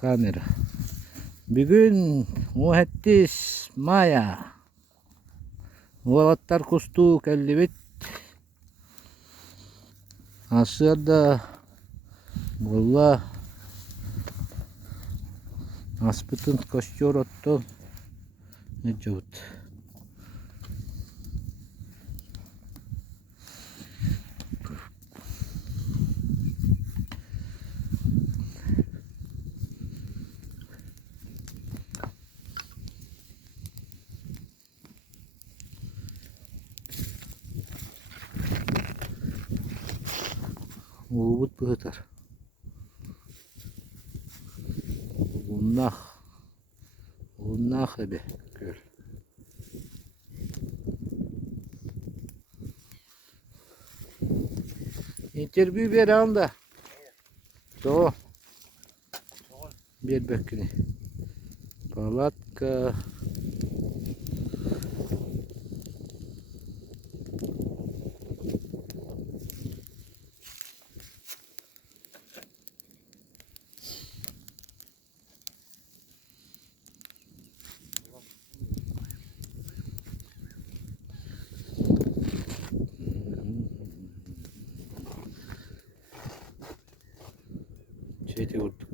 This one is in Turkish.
kamera. Bugün Muhettis Maya. Valattar kustu kellibit. Asyada valla aspıtın koşuyor otto. Ne cevut. Ubut bıhıtar. Unnah ebe gör. İnterview bir anda. Doğu. Bir bekle. Palatka. Çeti vurduk.